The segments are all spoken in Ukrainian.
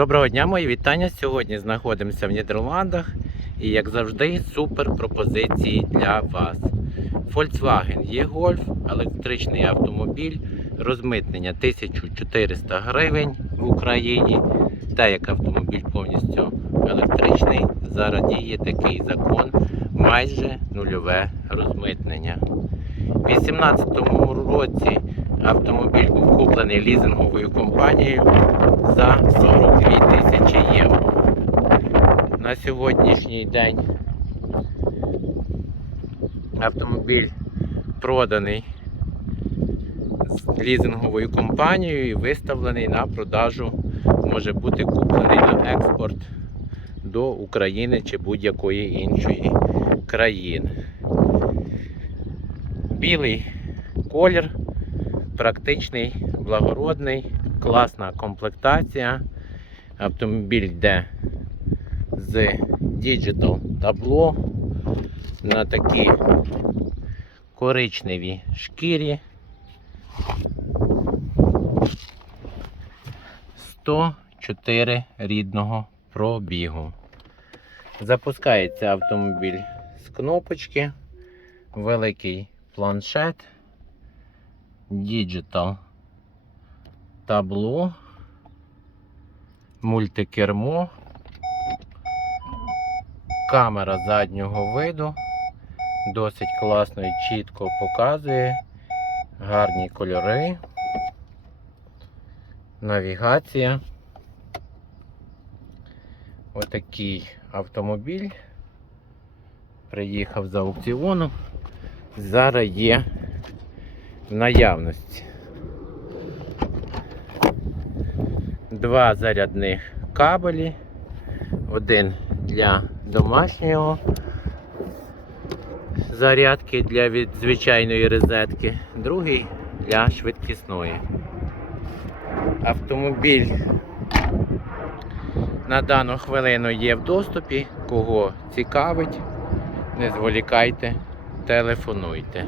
Доброго дня, мої вітання. Сьогодні знаходимося в Нідерландах і, як завжди, супер пропозиції для вас. Volkswagen E-Golf, електричний автомобіль, розмитнення 1400 гривень в Україні. Та як автомобіль повністю електричний, зараз діє такий закон майже нульове розмитнення. У 2018 році автомобіль був куплений лізинговою компанією за 42 тисячі євро. На сьогоднішній день автомобіль проданий з лізинговою компанією і виставлений на продажу, може бути куплений на експорт до України чи будь-якої іншої країни. Білий колір, практичний, благородний, класна комплектація. Автомобіль йде з Digital табло на такій коричневій шкірі. 104 рідного пробігу. Запускається автомобіль з кнопочки, великий планшет, Digital табло, мультикермо, камера заднього виду, досить класно і чітко показує, гарні кольори, навігація. Отакий автомобіль. Приїхав з аукціону. Зараз є в наявності. Два зарядних кабелі. Один для домашнього зарядки для від звичайної розетки, другий для швидкісної. Автомобіль на дану хвилину є в доступі. Кого цікавить, не зволікайте, телефонуйте.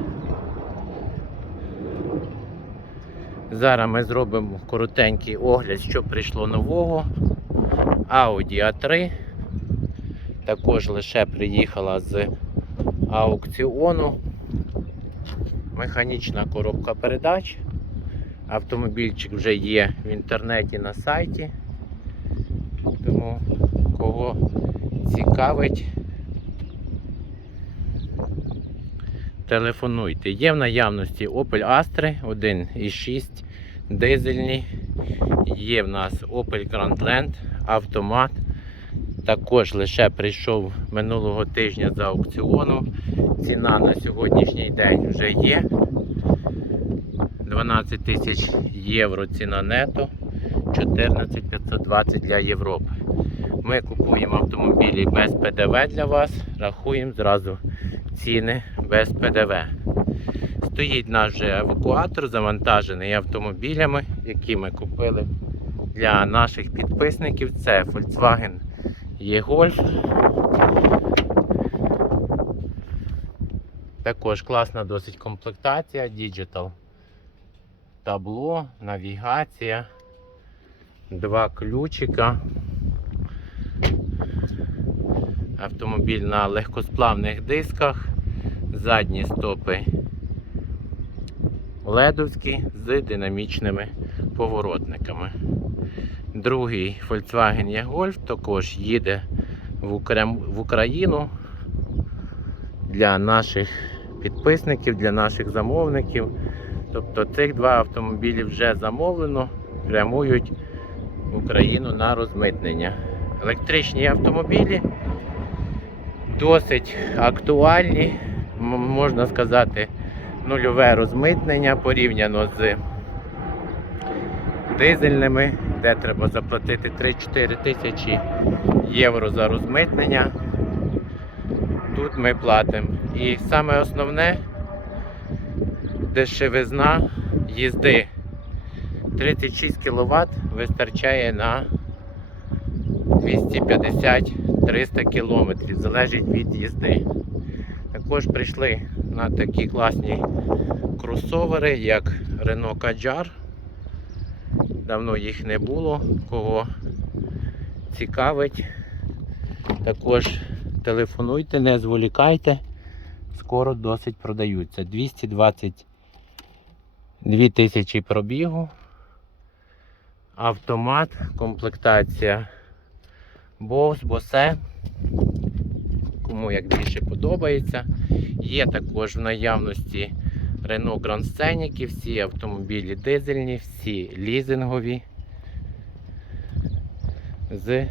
Зараз ми зробимо коротенький огляд, що прийшло нового. Audi A3. Також лише приїхала з аукціону. Механічна коробка передач. Автомобільчик вже є в інтернеті на сайті. Тому кого цікавить, телефонуйте. Є в наявності Opel Astra 1,6 дизельні. Є в нас Opel Grandland автомат. Також лише прийшов минулого тижня за аукціону. Ціна на сьогоднішній день вже є. 12 тисяч євро ціна нето, 14 520 для Європи. Ми купуємо автомобілі без ПДВ для вас, рахуємо зразу ціни без ПДВ. Стоїть наш же евакуатор, завантажений автомобілями, які ми купили для наших підписників. Це Volkswagen E-Golf. Також класна досить комплектація, Digital табло, навігація, два ключика. Автомобіль на легкосплавних дисках, задні стопи ледовські з динамічними поворотниками. Другий Volkswagen E-Golf також їде в, Україну для наших підписників, для наших замовників. Тобто цих два автомобілі вже замовлено, прямують в Україну на розмитнення. Електричні автомобілі досить актуальні, можна сказати, нульове розмитнення порівняно з дизельними, де треба заплатити 3-4 тисячі євро за розмитнення. Тут ми платимо. І саме основне дешевизна їзди. 36 кВт вистачає на 250-300 км, залежить від їзди. Також прийшли на такі класні кросовери, як Renault Kadjar. Давно їх не було. Кого цікавить, також телефонуйте, не зволікайте. Скоро досить продаються. 222 тисячі пробігу. Автомат, комплектація Bose, Bose. Кому як більше подобається. Є також в наявності Renault Grand Scenic, всі автомобілі дизельні, всі лізингові з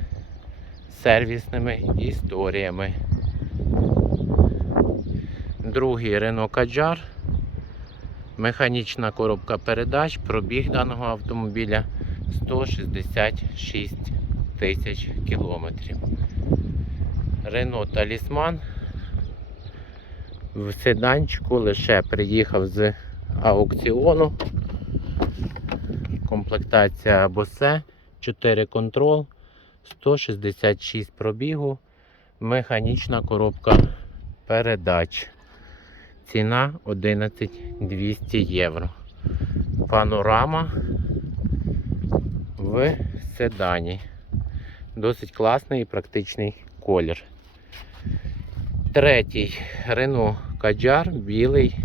сервісними історіями. Другий Renault Kadjar. Механічна коробка передач, пробіг даного автомобіля 166 тисяч кілометрів. Renault Talisman в седанчику лише приїхав з аукціону. Комплектація Bose, 4 контрол, 166 пробігу, механічна коробка передач. Ціна 11 200 євро. Панорама в седані. Досить класний і практичний колір. Третій Renault Kadjar, білий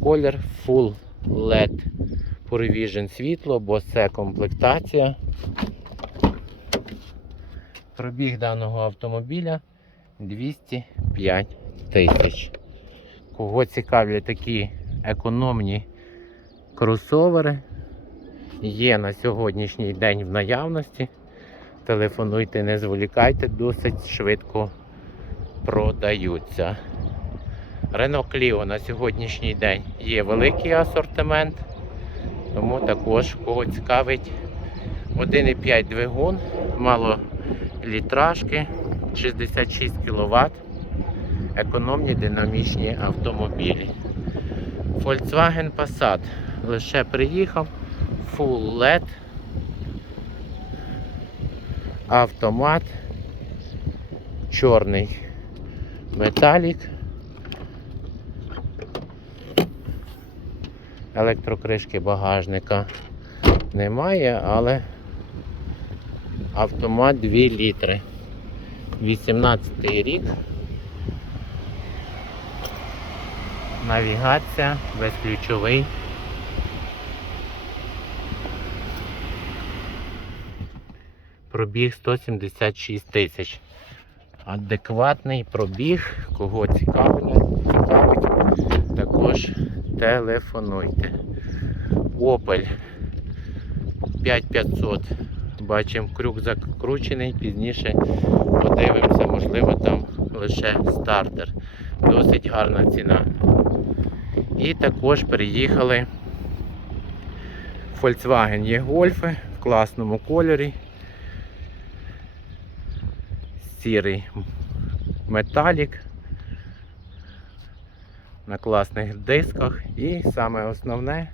колір Full LED Provision світло, бо це комплектація. Пробіг даного автомобіля 205 тисяч. Кого цікавлять такі економні кросовери, є на сьогоднішній день в наявності. Телефонуйте, не зволікайте, досить швидко продаються. Renault Clio на сьогоднішній день є великий асортимент, тому також кого цікавить 1,5 двигун, мало літражки, 66 кВт, економні динамічні автомобілі. Volkswagen Passat лише приїхав, Full LED, автомат, чорний металік, електрокришки багажника немає, але автомат 2 літри. 18 рік. Навігація, безключовий. Пробіг 176 тисяч. Адекватний пробіг, кого цікавить, також телефонуйте. Opel 5500. Бачимо, крюк закручений, пізніше подивимося, можливо, там лише стартер. Досить гарна ціна. І також приїхали Volkswagen гольфи в класному кольорі. Сірий металік на класних дисках і саме основне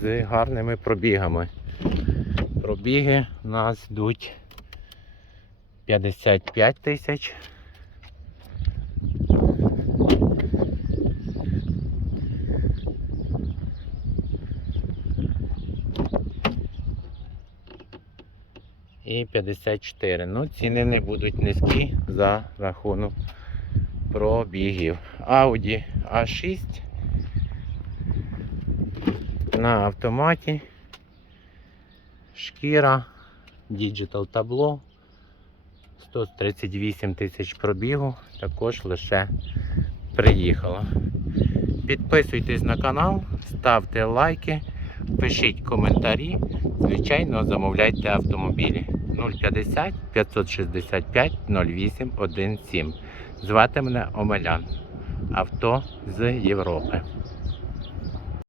з гарними пробігами. Пробіги у нас йдуть 55 тисяч. І 54. Ну, ціни не будуть низькі за рахунок пробігів. Audi A6 на автоматі. Шкіра, Digital табло. 138 тисяч пробігу, також лише приїхала. Підписуйтесь на канал, ставте лайки, пишіть коментарі. Звичайно, замовляйте автомобілі 050 565 08 17. Звати мене Омелян. Авто з Європи.